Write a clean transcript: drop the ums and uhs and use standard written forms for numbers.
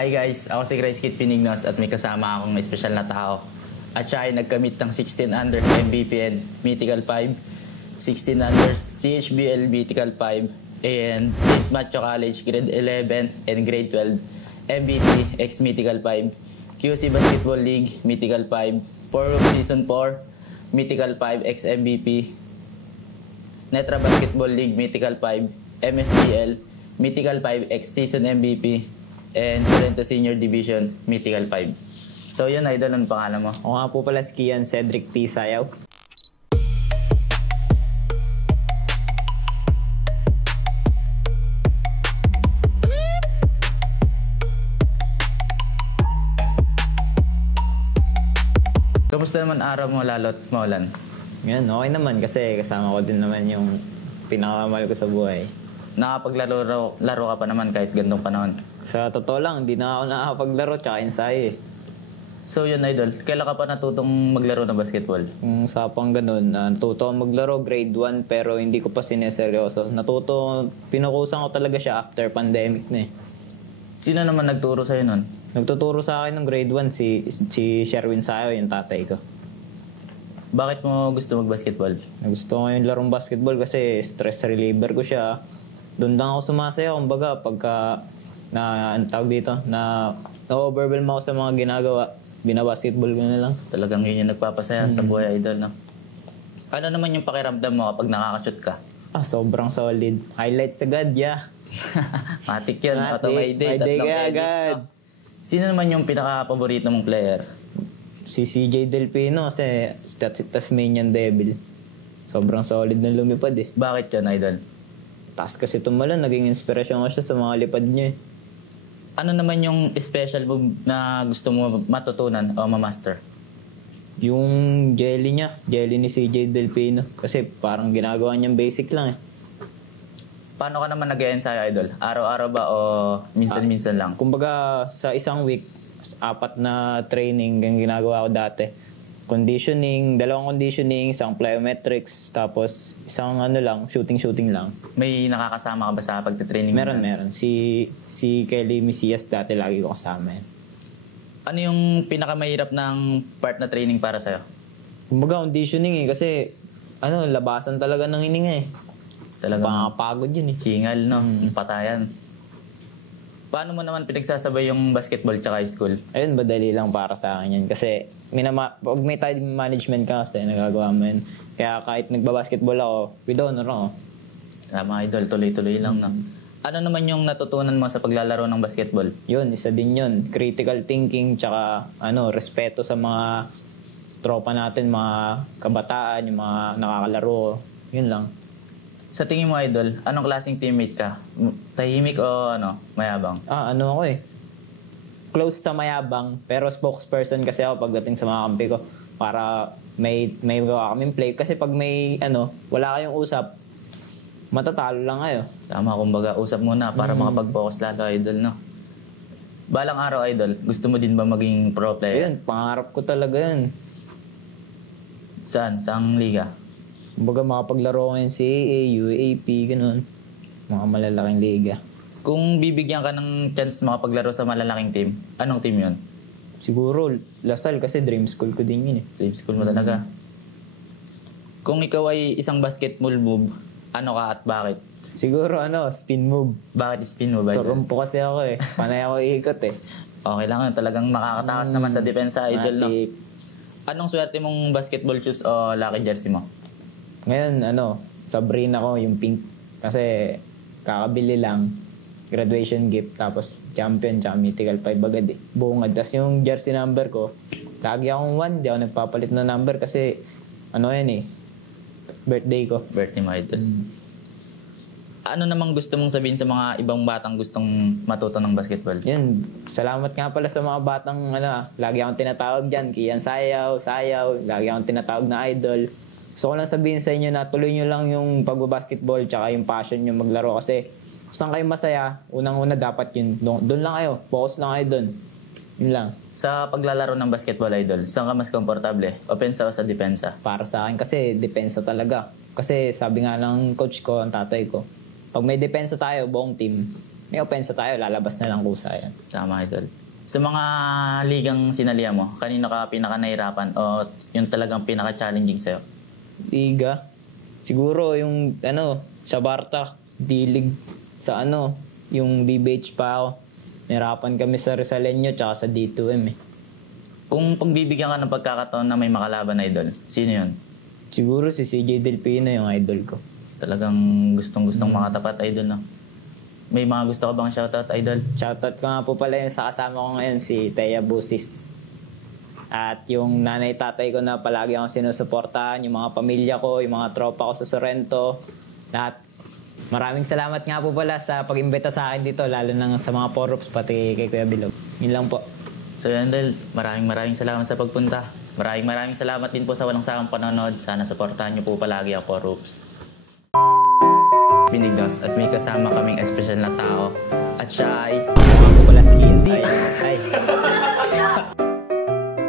Hi guys, ako si Grace Kit Pinignos at may kasama akong espesyal na tao. At siya ay nagkamit ng 16 under MVP and Mythical 5, 16 under CHBL Mythical 5, and St. Matthew College Grade 11 and Grade 12 MVP X Mythical 5, QC Basketball League Mythical 5, 4 Season 4 Mythical 5 X MVP, Netra Basketball League Mythical 5, MSBL Mythical 5 X Season MVP, and Sorrento Senior Division Mythical 5. So yun, idol, ano pangalan mo? Ako nga po pala si Kian Cedric T. Sayaw. Kamusta naman araw mo lalo't maulan? Yan, okay naman kasi kasama ko din naman yung pinakamahal ko sa buhay. Nakapaglalaro ka pa naman kahit gandong panahon. Sa totoo lang, hindi na ako nakakapaglaro tsaka ensayo eh. So yun, idol, kailan ka pa natutong maglaro ng basketball? Kung sapang ganun, natuto ako maglaro grade 1 pero hindi ko pa sineseryoso. Pinukusan ko talaga siya after pandemic na eh. Sino naman nagturo sa'yo nun? Nagtuturo sa akin ng grade 1 si Sherwin Sayaw, yung tatay ko. Bakit mo gusto mag-basketball? Gusto ko yung larong basketball kasi stress reliever ko siya. Doon lang ako sumasaya, kumbaga pagka na-overwhelm ako sa mga ginagawa, binabasketball ko na lang. Talagang yun yung nagpapasaya sa buhay, idol, no? Ano naman yung pakiramdam mo kapag nakakashoot ka? Sobrang solid. Highlights agad, yeah. Matik yun. May day ka agad. Sino naman yung pinaka-paborito mong player? Si CJ Delpino kasi Tasmanian Devil. Sobrang solid na lumipad eh. Bakit yun, idol? Taas kasi tumalon, naging inspirasyon ko siya sa mga lipad niya eh. Ano naman yung special move na gusto mo matutunan o ma-master? Yung jelly ni CJ Delpino. Kasi parang ginagawa niyang basic lang eh. Paano ka naman nag-ensayo, idol? Araw-araw ba o minsan-minsan lang? Kumbaga sa isang week, 4 na training yung ginagawa ko dati. Conditioning, 2 conditioning, isang plyometrics, tapos isang shooting lang. May nakakasama ka ba sa pagtitraining? Meron. Si Kelly Misias dati lagi ko kasama yan. Ano yung pinakamahirap ng part na training para sa'yo? Kumbaga conditioning eh, kasi labasan talaga ng hininga eh. Talagang pagod yun eh. hingal, no? Patayan. Paano mo naman pinagsasabay yung basketball tsaka high school? Ayun, madali lang para sa akin yan. Kasi pag may time management ka kasi, nagagawa mo yun. Kaya kahit nagbabasketball ako, with honor ako. Tama, idol, tuloy-tuloy lang, no? Ano naman yung natutunan mo sa paglalaro ng basketball? Yun, isa din yun. Critical thinking, tsaka respeto sa mga tropa natin, mga kabataan, yung mga nakakalaro. Yun lang. Sa tingin mo, idol, anong klaseng teammate ka? Tahimik o mayabang? Ako eh. Close sa mayabang, pero spokesperson kasi ako pagdating sa mga kampi ko. Para may gawa kaming play. Kasi pag wala kayong usap, matatalo lang kayo. Tama, kumbaga, usap muna para makapag-focus lalo, idol, no? Balang araw, idol, gusto mo din ba maging pro player? Ayun, pangarap ko talaga yun. Saan? Saang liga? Kumbaga makapaglaro ko ng CAA, UAAP, ganun. Mga malalaking liga. Kung bibigyan ka ng chance makapaglaro sa malalaking team, anong team yun? Siguro, Lasal kasi dream school ko din yun eh. Dream school mo talaga. Kung ikaw ay isang basketball move, ano ka at bakit? Siguro spin move. Bakit spin move? Turumpo kasi ako eh. Panay ako ikot eh. Okay lang yun. Talagang makakatakas naman sa depensa, idol, no? Anong swerte mong basketball shoes o lucky jersey mo? Ngayon, Sabrina ko yung pink. Kasi kakabili lang. Graduation gift. Tapos champion, tsaka mythical 5 agad eh. Bungad. Tapos yung jersey number ko, lagi akong 1. Di ako nagpapalit na number kasi yan eh. Birthday ko. Birthday mo, idol. Ano namang gusto mong sabihin sa mga ibang batang gustong matuto ng basketball? Yun. Salamat nga pala sa mga batang lagi akong tinatawag dyan. Kian Sayaw. Lagi akong tinatawag na idol. Gusto ko lang sabihin sa inyo na tuloy nyo lang yung pagbabasketball tsaka yung passion nyo maglaro kasi kung saan kayo masaya, unang-una dapat yun. Doon lang kayo. Focus lang kayo doon. Yun lang. Sa paglalaro ng basketball, idol, saan ka mas komportable? Opensa o sa depensa? Para sa akin kasi depensa talaga. Kasi sabi nga ng coach ko, ang tatay ko, pag may depensa tayo, buong team, may opensa tayo, lalabas na lang kusa yan. Tama, idol. Sa mga ligang sinalihan mo, kanino ka pinaka nahirapan o yung talagang pinaka-challenging sa'yo? Liga. Siguro yung sa Barta, D-League. Sa yung DBH pa ako. Nahirapan kami sa Rizaleño tsaka sa D2M eh. Kung pagbibigyan ka ng pagkakataon na may makalaban na idol, sino yun? Siguro si CJ Delpino yung idol ko. Talagang gustong-gustong mga tapat idol, no? May mga gusto ka bang shoutout, idol? Shoutout ko nga po pala yung sa kasama ko ngayon, si Thea Busis. At yung nanay-tatay ko na palagi akong sinusuportahan, yung mga pamilya ko, yung mga tropa ko sa Sorrento, lahat. Maraming salamat nga po pala sa pag-imbita sa akin dito, lalo na sa mga Porups, pati kay Kuya Bilog. Yun lang po. So yun, idol, maraming salamat sa pagpunta. Maraming salamat din po sa walang sawang panonood. Sana supportahan niyo po palagi ang Porups. Pinignos at may kasama kaming espesyal na tao at siya ay Ako po pala si Kinsay.